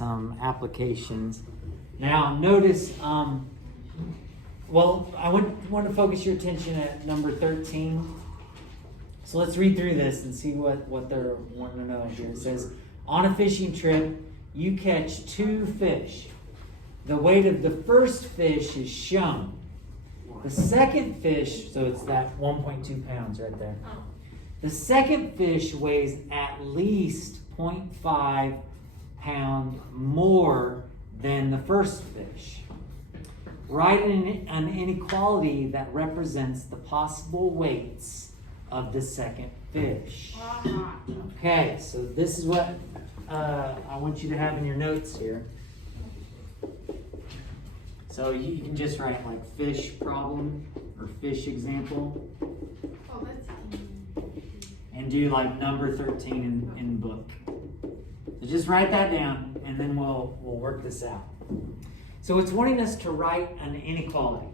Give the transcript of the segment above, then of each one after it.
some applications. Now notice, well, I want to focus your attention at number 13. So let's read through this and see what they're wanting to know here. It says, on a fishing trip, you catch 2 fish. The weight of the first fish is shown. The second fish, so it's that 1.2 pounds right there. The second fish weighs at least 0.5 pound more than the first fish. Write an inequality that represents the possible weights of the second fish. Okay, so this is what I want you to have in your notes here. So you can just write like fish problem or fish example. Oh, that's And do like number 13 in the book. So just write that down and then we'll work this out. So it's wanting us to write an inequality.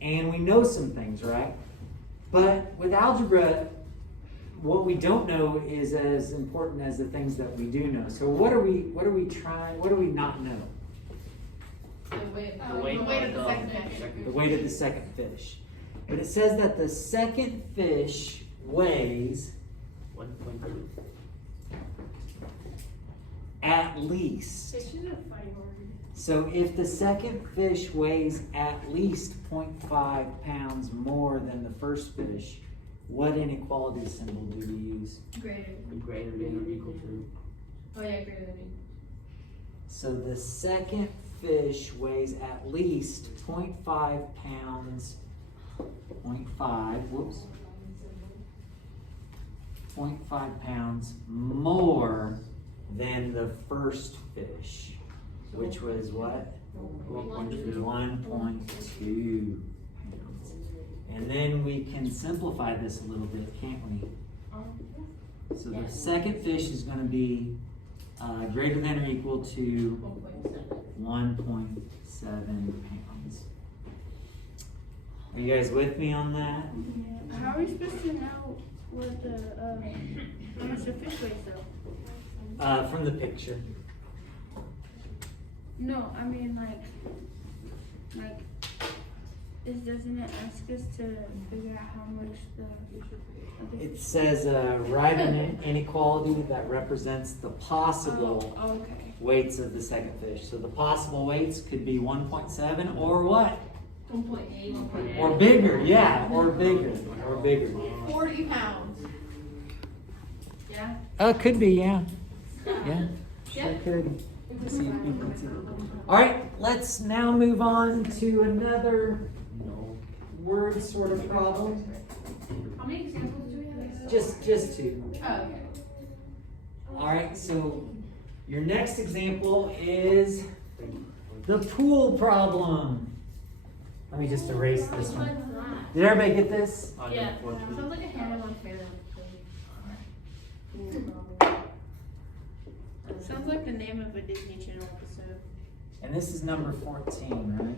And we know some things, right? But with algebra, what we don't know is as important as the things that we do know. So what do we not know? the weight of the second fish. The weight of the second fish. But it says that the second fish weighs 1.3 at least. Fish is a funny word. So if the second fish weighs at least 0.5 pounds more than the first fish, what inequality symbol do we use? Greater than or equal to. Oh yeah, greater than. So the second fish weighs at least 0.5 pounds, 0.5 pounds more than the first fish, which was what? 1.2 pounds. And then we can simplify this a little bit, can't we? So the second fish is going to be greater than or equal to 1.7 pounds. Are you guys with me on that? How are we supposed to know what the how much the fish weighs though? From the picture. No, I mean doesn't it ask us to figure out how much the It says write an inequality that represents the possible okay. weights of the second fish. So the possible weights could be 1.7 or what? 1.8. Or bigger, yeah, or bigger. 40 pounds. Yeah? Could be, yeah. Yeah, Yeah. sure could. All right, let's now move on to another word sort of problem. How many examples do we have? Just 2. Oh, okay. All right, so your next example is the pool problem. Let me just erase this one. Did everybody get this? Yeah. Sounds like a hand on fair. Sounds like the name of a Disney Channel episode. And this is number 14, right?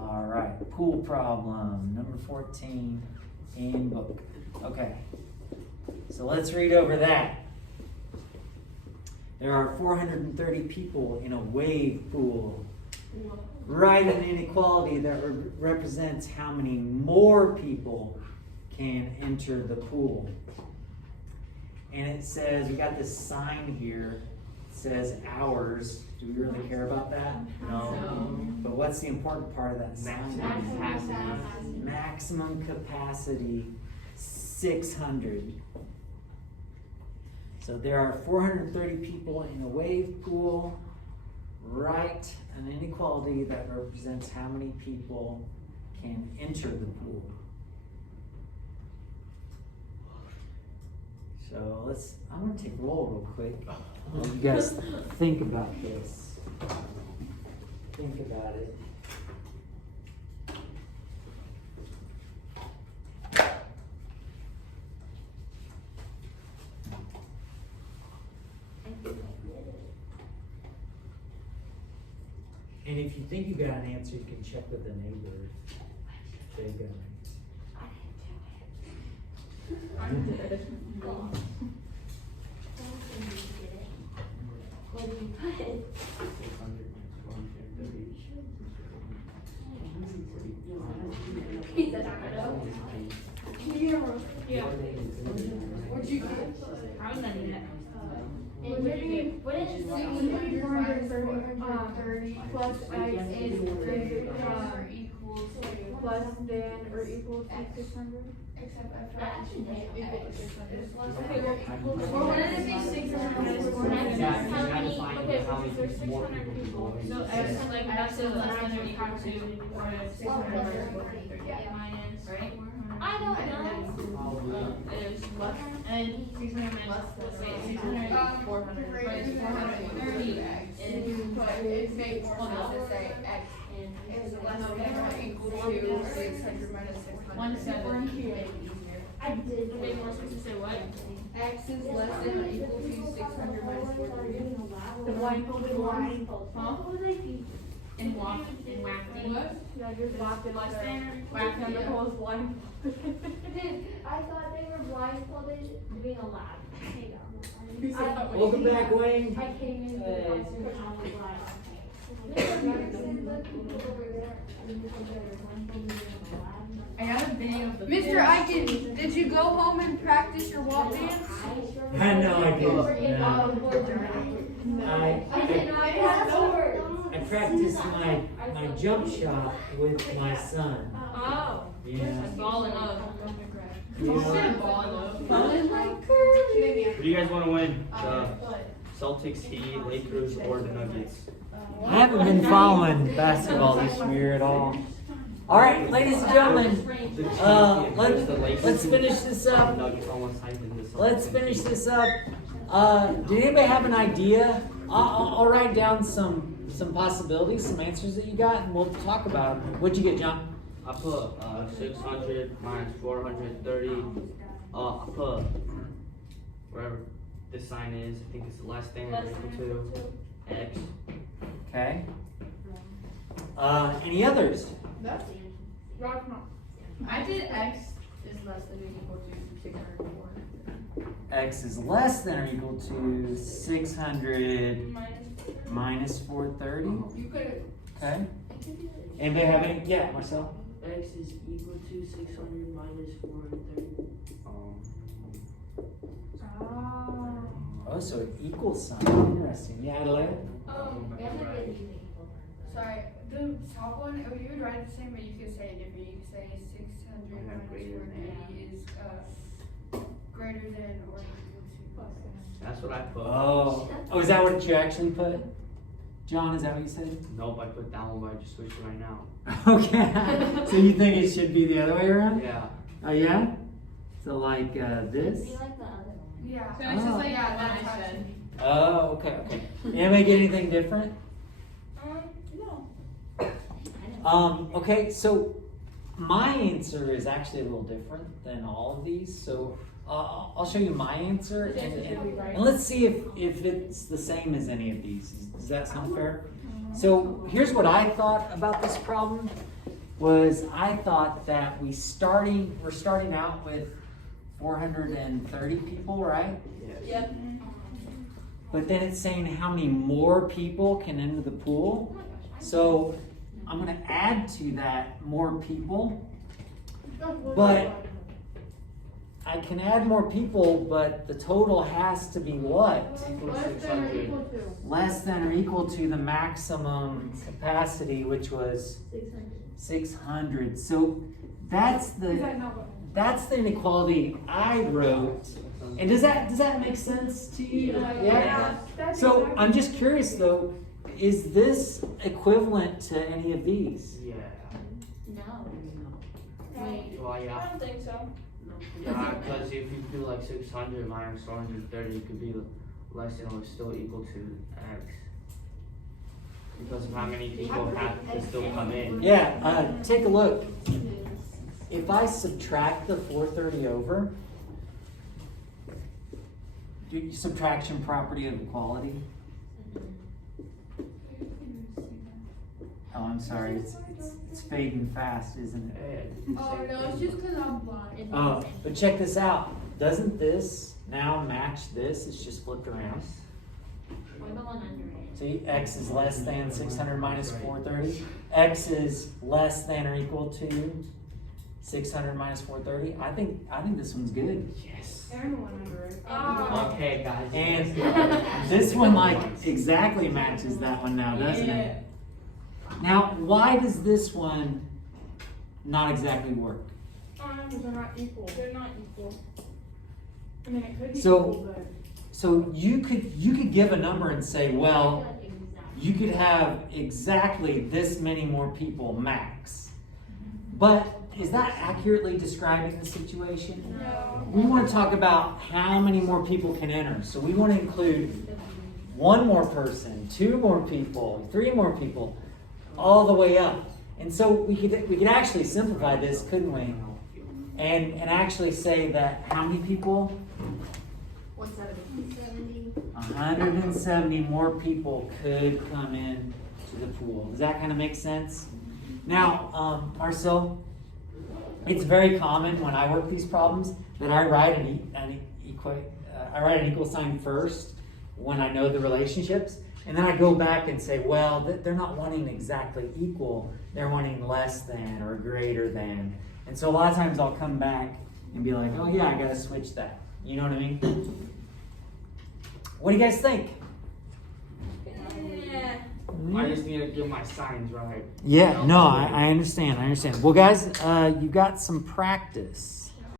All right, pool problem, number 14 in book. Okay, so let's read over that. There are 430 people in a wave pool. Write an inequality that represents how many more people can enter the pool. And it says, we got this sign here, it says hours. Do we really care about that? No. But what's the important part of that sign? Maximum capacity 600. So there are 430 people in a wave pool. Write an inequality that represents how many people can enter the pool. So I'm gonna take roll real quick. Let you guys think about this. Think about it. And if you think you got an answer, you can check with the neighbor if they got an answer. What'd you get? How is that net? What did you get? What is 630 plus x is equals plus than or equal to 600? Except I That forgot. should make Equal to 600. Okay, Well, when did it be 600 minus 400? Yeah, you gotta many- find Okay, how because many there's more 600 people. people. So X, X, like, that's is less than or or equal equal to, to, or or 600 minus 400. Yeah. minus, right? I don't know. Is less, and 600 minus, let's say 600 equals 400, right? 430 is, But it makes more sense to say x is less than or equal to 600 minus 600. 170. I did. It makes more sense to say what? X is less than or equal to 600 minus 430. The blindfolded one. Huh? In walk, in whacking. Yeah, just locked it Less up. than, Whacked on the whacking. poles blind. Dude, I thought they were blindfolded being allowed. Welcome back, Wayne. I came in Hey. and I was blind. Mr. Ferguson, look over there. I got a video of the. Mr. Eichen, did you go home and practice your wall dance? No, I didn't. No. I did not have words. I practiced my jump shot with my son. Oh. Yeah. Balling up. Yeah. Balling up. Who do you guys want to win? The Celtics, Heat, Lakers, or the Nuggets? I haven't been following basketball this year at all. All right, ladies and gentlemen, The champions. There's the Lakers let's and finish this up. Nuggets almost hyped in this. Let's finish this up. Did anybody have an idea? I'll write down some possibilities, some answers that you got, and we'll talk about them. What'd you get, John? I put 600 minus 430. I put wherever this sign is. I think it's less than or equal to X. Okay. Any others? I did X is less than or equal to 604. X is less than or equal to 600 minus 430. You could. Okay. Anybody have any? Yeah, Marcel. X is equal to 600 minus 430. Oh, so it equals sign. Interesting. Yeah, Adelaide? Sorry, the top one, oh, you would write it the same, but you could say it different. You could say 600 minus 480 is greater than or equal to. That's what I put. Oh, is that what you actually put? John, is that what you said? Nope, I put that one, but I just switched it right now. Okay. So you think it should be the other way around? Yeah. Oh, yeah? So like this? Yeah. So it's just like Yeah, what that's I said. Oh, okay, okay. Anybody get anything different? No. Okay, so my answer is actually a little different than all of these. So I'll show you my answer and let's see if it's the same as any of these. Does that sound fair? So here's what I thought about this problem was I thought that we're starting out with 430 people, right? Yep. But then it's saying how many more people can enter the pool. So I'm going to add to that more people. But I can add more people, but the total has to be what? Less than or equal to the maximum capacity, which was 600. So that's the inequality I wrote. And does that make sense to you? Yeah. So I'm just curious though, is this equivalent to any of these? Yeah. Well, I yeah. don't think so. Yeah, because if you do like 600 minus 430, it could be less than or still equal to X. Because of how many people have to still come in. Yeah, take a look. If I subtract the 430 over, do subtraction property of equality. Oh, I'm sorry, it's fading fast, isn't it? Hey, I didn't Oh say no, it's just because I'm blind. Oh, but check this out. Doesn't this now match this? It's just flipped around. See, X is less than 600 minus 430. X is less than or equal to 600 minus 430. I think this one's good. Yes. Aaron went under it. Okay, guys. And this one like exactly matches that one now, doesn't it? Now, why does this one not exactly work? Because they're not equal. They're not equal. I mean, it could be So- equal, but. So you could give a number and say, well, you could have exactly this many more people max. But is that accurately describing the situation? No. We want to talk about how many more people can enter. So we want to include one more person, two more people, three more people, all the way up. And so we could actually simplify this, couldn't we? And actually say that how many people? 170 more people could come in to the pool. Does that kind of make sense? Now, Marcel, it's very common when I work these problems that I write an equal sign first when I know the relationships, and then I go back and say, well, they're not wanting exactly equal, they're wanting less than or greater than. And so a lot of times I'll come back and be like, oh yeah, I gotta switch that. You know what I mean? What do you guys think? I just need to get my signs right. Yeah, no, I understand. Well, guys, you got some practice.